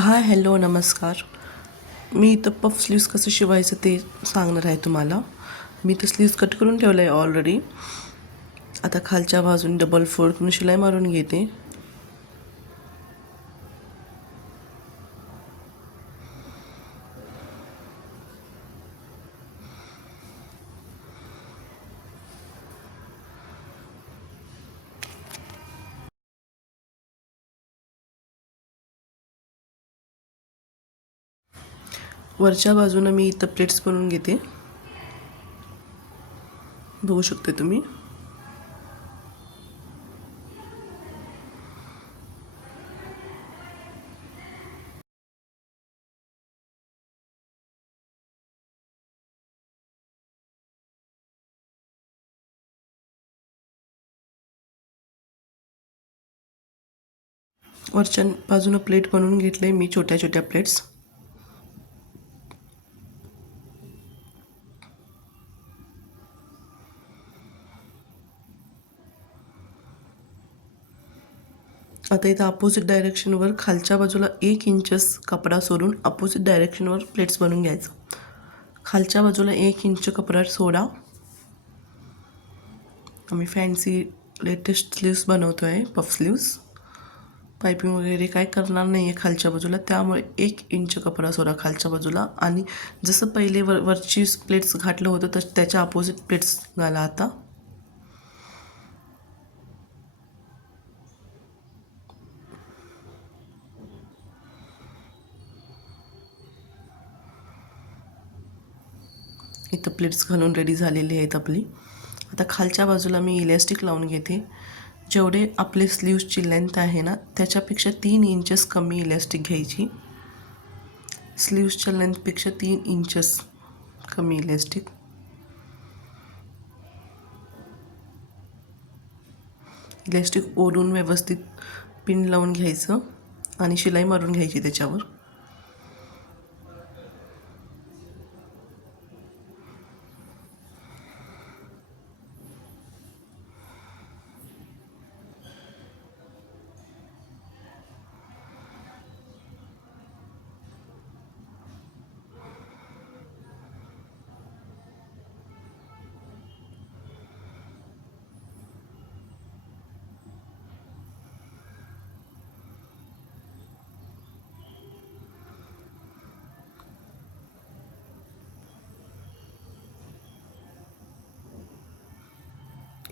Hi hello नमस्कार. मी इथं puff sleeves कसं शिवायचं ते सांगणार आहे तुम्हाला. मी तर स्लीव्स कट करून ठेवलं आहे ऑलरेडी. आता खालच्या बाजून डबल फोल्ड करून शिलाई मारून घेते. वरच्या बाजूनं मी इथं प्लेट्स बनवून घेते. बघू शकते तुम्ही. वरच्या बाजूनं प्लेट बनवून घेतले मी, छोट्या छोट्या प्लेट्स. आता इथं अपोजिट डायरेक्शनवर खालच्या बाजूला 1 इंच कपडा सोडून अपोजिट डायरेक्शनवर प्लेट्स बनवून घ्यायचं. खालच्या बाजूला 1 इंच कपडा सोडा. आम्ही फॅन्सी लेटेस्ट स्लीव्स बनवतो आहे, पफ स्लीव्स. पायपिंग वगैरे काय करणार नाही आहे खालच्या बाजूला, त्यामुळे 1 इंच कपडा सोडा खालच्या बाजूला. आणि जसं पहिले वरची प्लेट्स घातलं होतं तसं त्याच्या अपोजिट प्लेट्स घाला आता. इथं प्लेट्स घालून रेडी झालेली आहेत आपली. आता खालच्या बाजूला मी इलॅस्टिक लावून घेते. जेवढे आपले स्लीव्सची लेंथ आहे ना त्याच्यापेक्षा 3 इंचेस कमी इलॅस्टिक घ्यायची. स्लीव्सच्या लेंथपेक्षा 3 इंचेस कमी इलॅस्टिक. इलॅस्टिक ओढून व्यवस्थित पिन लावून घ्यायचं आणि शिलाई मारून घ्यायची त्याच्यावर.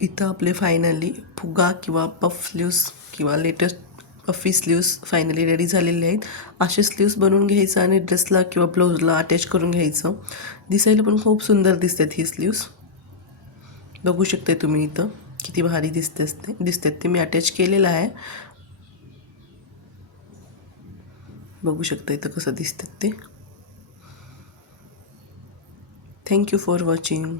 इथं आपले फायनली फुगा किंवा पफ स्लीव्स किंवा latest puffy sleeves finally ready झालेले आहेत. असे स्लीव्स बनवून घ्यायचं आणि ड्रेसला किंवा ब्लाऊजला अटॅच करून घ्यायचं. दिसायला पण खूप सुंदर दिसतात ही स्लीव्स. बघू शकते तुम्ही इथं किती भारी दिसतात ते मी अटॅच केलेलं आहे. बघू शकता इथं कसं दिसतात ते. Thank you for watching.